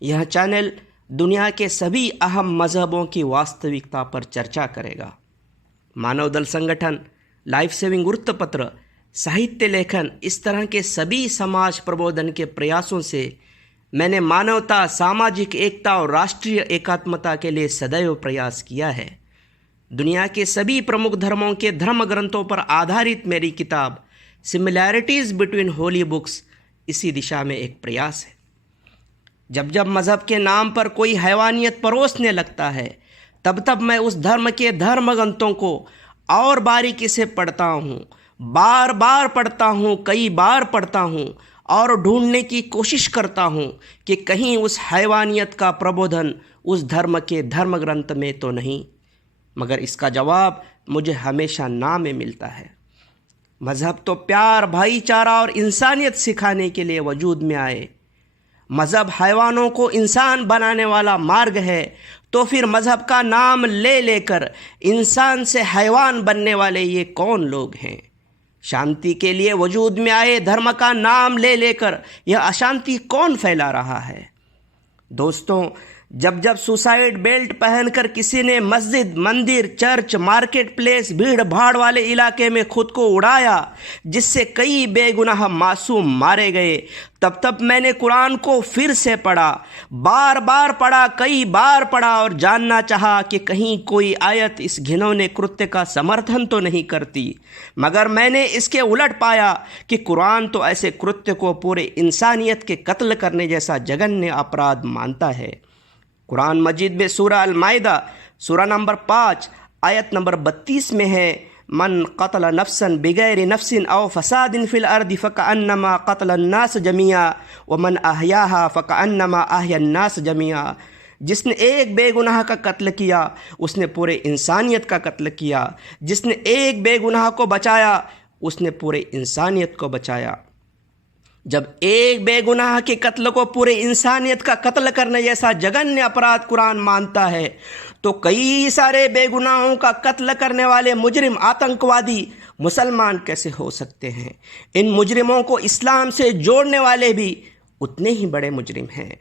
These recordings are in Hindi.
यह चैनल दुनिया के सभी अहम मजहबों की वास्तविकता पर चर्चा करेगा। मानव दल संगठन, लाइफ सेविंग वृत्तपत्र, साहित्य लेखन, इस तरह के सभी समाज प्रबोधन के प्रयासों से मैंने मानवता, सामाजिक एकता और राष्ट्रीय एकात्मता के लिए सदैव प्रयास किया है। दुनिया के सभी प्रमुख धर्मों के धर्म ग्रंथों पर आधारित मेरी किताब सिमिलैरिटीज़ बिटवीन होली बुक्स इसी दिशा में एक प्रयास है। जब जब मज़हब के नाम पर कोई हैवानियत परोसने लगता है, तब तब मैं उस धर्म के धर्म ग्रंथों को और बारीकी से पढ़ता हूँ, बार बार पढ़ता हूँ, कई बार पढ़ता हूँ और ढूंढने की कोशिश करता हूँ कि कहीं उस हैवानियत का प्रबोधन उस धर्म के धर्म ग्रंथ में तो नहीं। मगर इसका जवाब मुझे हमेशा ना में मिलता है। मज़हब तो प्यार, भाईचारा और इंसानियत सिखाने के लिए वजूद में आए। मज़हब हैवानों को इंसान बनाने वाला मार्ग है, तो फिर मज़हब का नाम ले लेकर इंसान से हैवान बनने वाले ये कौन लोग हैं? शांति के लिए वजूद में आए धर्म का नाम ले लेकर यह अशांति कौन फैला रहा है? दोस्तों, जब जब सुसाइड बेल्ट पहनकर किसी ने मस्जिद, मंदिर, चर्च, मार्केट प्लेस, भीड़ भाड़ वाले इलाके में खुद को उड़ाया, जिससे कई बेगुनाह मासूम मारे गए, तब तब मैंने कुरान को फिर से पढ़ा, बार बार पढ़ा, कई बार पढ़ा और जानना चाहा कि कहीं कोई आयत इस घिनौने कृत्य का समर्थन तो नहीं करती। मगर मैंने इसके उलट पाया कि कुरान तो ऐसे कृत्य को पूरे इंसानियत के कत्ल करने जैसा जघन्य अपराध मानता है। कुरान मजीद में सूरा अल-माइदा सूरा नंबर 5 आयत नंबर 32 में है, मन क़तल नफ्सन बिगैर नफ्सिन औ फसादिन फिल अर्दि फ़कअन्नमा क़तल अन्नास जमिया व मन अहयाहा फ़कअन्नमा अहया अन्नास जमिया। जिसने एक बेगुनाह का कत्ल किया उसने पूरे इंसानियत का कत्ल किया। जिसने एक बेगुनाह को बचाया उसने पूरे इंसानियत को बचाया। जब एक बेगुनाह के कत्ल को पूरे इंसानियत का कत्ल करने जैसा जघन्य अपराध कुरान मानता है, तो कई सारे बेगुनाहों का कत्ल करने वाले मुजरिम, आतंकवादी मुसलमान कैसे हो सकते हैं? इन मुजरिमों को इस्लाम से जोड़ने वाले भी उतने ही बड़े मुजरिम हैं।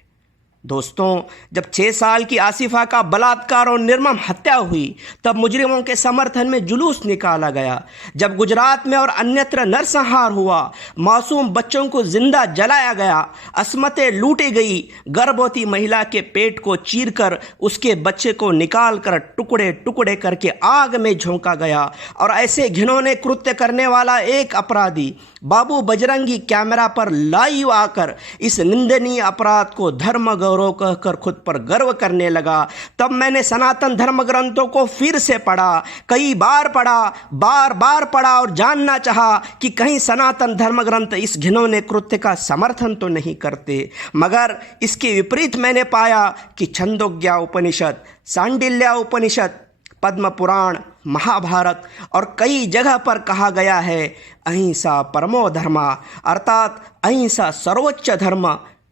दोस्तों, जब 6 साल की आसिफा का बलात्कार और निर्मम हत्या हुई, तब मुजरिमों के समर्थन में जुलूस निकाला गया। जब गुजरात में और अन्यत्र नरसंहार हुआ, मासूम बच्चों को जिंदा जलाया गया, अस्मतें लूटी गई, गर्भवती महिला के पेट को चीरकर उसके बच्चे को निकालकर टुकड़े टुकड़े करके आग में झोंका गया, और ऐसे घिनौने कृत्य करने वाला एक अपराधी बाबू बजरंगी कैमरा पर लाइव आकर इस निंदनीय अपराध को धर्म गौरव कहकर खुद पर गर्व करने लगा। तब मैंने सनातन धर्म ग्रंथों को फिर से पढ़ा, कई बार पढ़ा, बार बार पढ़ा और जानना चाहा कि कहीं सनातन धर्म ग्रंथ इस घिनौने कृत्य का समर्थन तो नहीं करते। मगर इसके विपरीत मैंने पाया कि छंदोग्या उपनिषद, सांडिल्या उपनिषद, पद्म पुराण, महाभारत और कई जगह पर कहा गया है अहिंसा परमो धर्मा, अर्थात अहिंसा सर्वोच्च धर्म,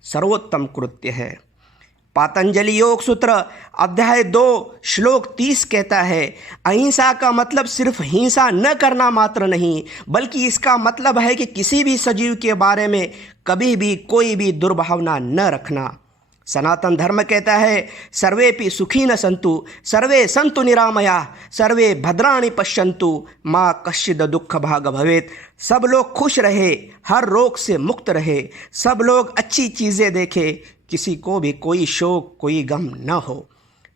सर्वोत्तम कृत्य है। पातंजलि योग सूत्र अध्याय 2 श्लोक 30 कहता है, अहिंसा का मतलब सिर्फ हिंसा न करना मात्र नहीं, बल्कि इसका मतलब है कि किसी भी सजीव के बारे में कभी भी कोई भी दुर्भावना न रखना। सनातन धर्म कहता है, सर्वेपि सुखी न संतु, सर्वे संतु निरामया, सर्वे भद्राणि पश्यन्तु, माँ कश्चिद दुख भाग भवेत। सब लोग खुश रहे, हर रोग से मुक्त रहे, सब लोग अच्छी चीज़ें देखें, किसी को भी कोई शोक, कोई गम न हो।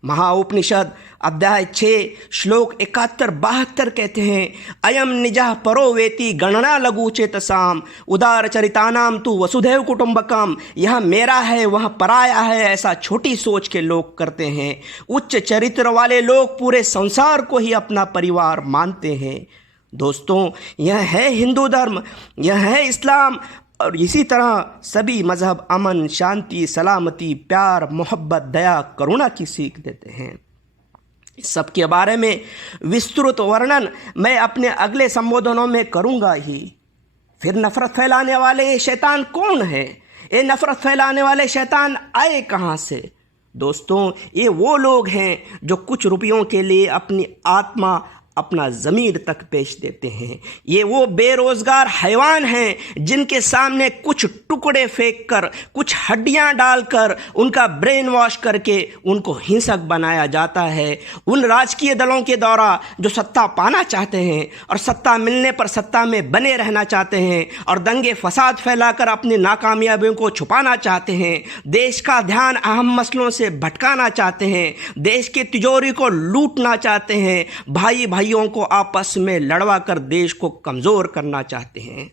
महाउपनिषद अध्याय 6 श्लोक 71-72 कहते हैं, अयम निजः परो वेति गणना लघु चेतसाम उदार चरितानाम तु वसुधैव कुटुंबकम। यह मेरा है, वह पराया है, ऐसा छोटी सोच के लोग करते हैं। उच्च चरित्र वाले लोग पूरे संसार को ही अपना परिवार मानते हैं। दोस्तों, यह है हिंदू धर्म, यह है इस्लाम, और इसी तरह सभी मजहब अमन, शांति, सलामती, प्यार, मोहब्बत, दया, करुणा की सीख देते हैं। इस सब के बारे में विस्तृत वर्णन मैं अपने अगले संबोधनों में करूँगा ही। फिर नफ़रत फैलाने वाले ये शैतान कौन है? ये नफ़रत फैलाने वाले शैतान आए कहाँ से? दोस्तों, ये वो लोग हैं जो कुछ रुपयों के लिए अपनी आत्मा, अपना ज़मीर तक बेच देते हैं। ये वो बेरोज़गार हैवान हैं जिनके सामने कुछ टुकड़े फेंक कर, कुछ हड्डियां डालकर, उनका ब्रेन वॉश करके उनको हिंसक बनाया जाता है। उन राजकीय दलों के द्वारा जो सत्ता पाना चाहते हैं और सत्ता मिलने पर सत्ता में बने रहना चाहते हैं और दंगे फसाद फैलाकर अपनी नाकामयाबियों को छुपाना चाहते हैं, देश का ध्यान अहम मसलों से भटकाना चाहते हैं, देश की तिजोरी को लूटना चाहते हैं, भाई भाइयों को आपस में लड़वा कर देश को कमज़ोर करना चाहते हैं।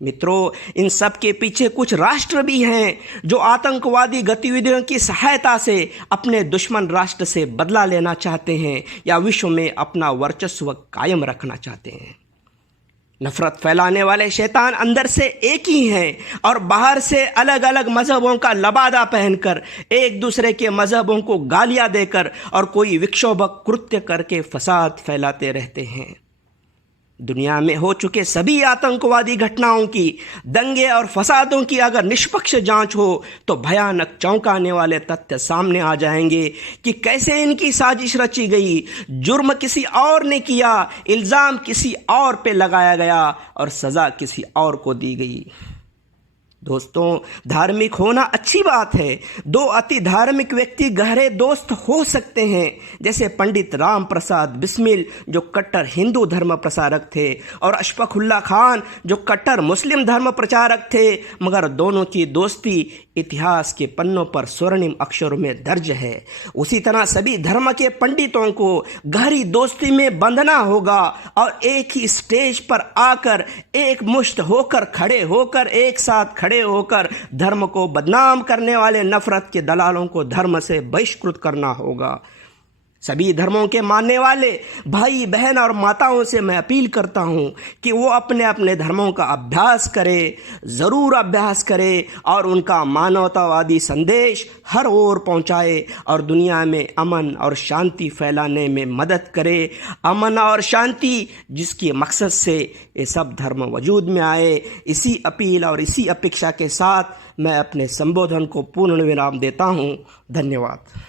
मित्रों, इन सब के पीछे कुछ राष्ट्र भी हैं जो आतंकवादी गतिविधियों की सहायता से अपने दुश्मन राष्ट्र से बदला लेना चाहते हैं या विश्व में अपना वर्चस्व कायम रखना चाहते हैं। नफरत फैलाने वाले शैतान अंदर से एक ही हैं और बाहर से अलग अलग मजहबों का लबादा पहनकर, एक दूसरे के मजहबों को गालियां देकर और कोई विक्षोभक कृत्य करके फसाद फैलाते रहते हैं। दुनिया में हो चुके सभी आतंकवादी घटनाओं की, दंगे और फसादों की अगर निष्पक्ष जांच हो तो भयानक चौंकाने वाले तथ्य सामने आ जाएंगे कि कैसे इनकी साजिश रची गई, जुर्म किसी और ने किया, इल्ज़ाम किसी और पे लगाया गया और सज़ा किसी और को दी गई। दोस्तों, धार्मिक होना अच्छी बात है। दो अति धार्मिक व्यक्ति गहरे दोस्त हो सकते हैं, जैसे पंडित राम प्रसाद बिस्मिल जो कट्टर हिंदू धर्म प्रचारक थे और अशफाकुल्ला खान जो कट्टर मुस्लिम धर्म प्रचारक थे, मगर दोनों की दोस्ती इतिहास के पन्नों पर स्वर्णिम अक्षरों में दर्ज है। उसी तरह सभी धर्म के पंडितों को गहरी दोस्ती में बंधना होगा और एक ही स्टेज पर आकर एक मुश्त होकर खड़े होकर, एक साथ खड़े होकर धर्म को बदनाम करने वाले नफरत के दलालों को धर्म से बहिष्कृत करना होगा। सभी धर्मों के मानने वाले भाई बहन और माताओं से मैं अपील करता हूं कि वो अपने अपने धर्मों का अभ्यास करें, ज़रूर अभ्यास करें और उनका मानवतावादी संदेश हर ओर पहुंचाए और दुनिया में अमन और शांति फैलाने में मदद करे। अमन और शांति जिसके मकसद से ये सब धर्म वजूद में आए। इसी अपील और इसी अपेक्षा के साथ मैं अपने संबोधन को पूर्ण विराम देता हूं। धन्यवाद।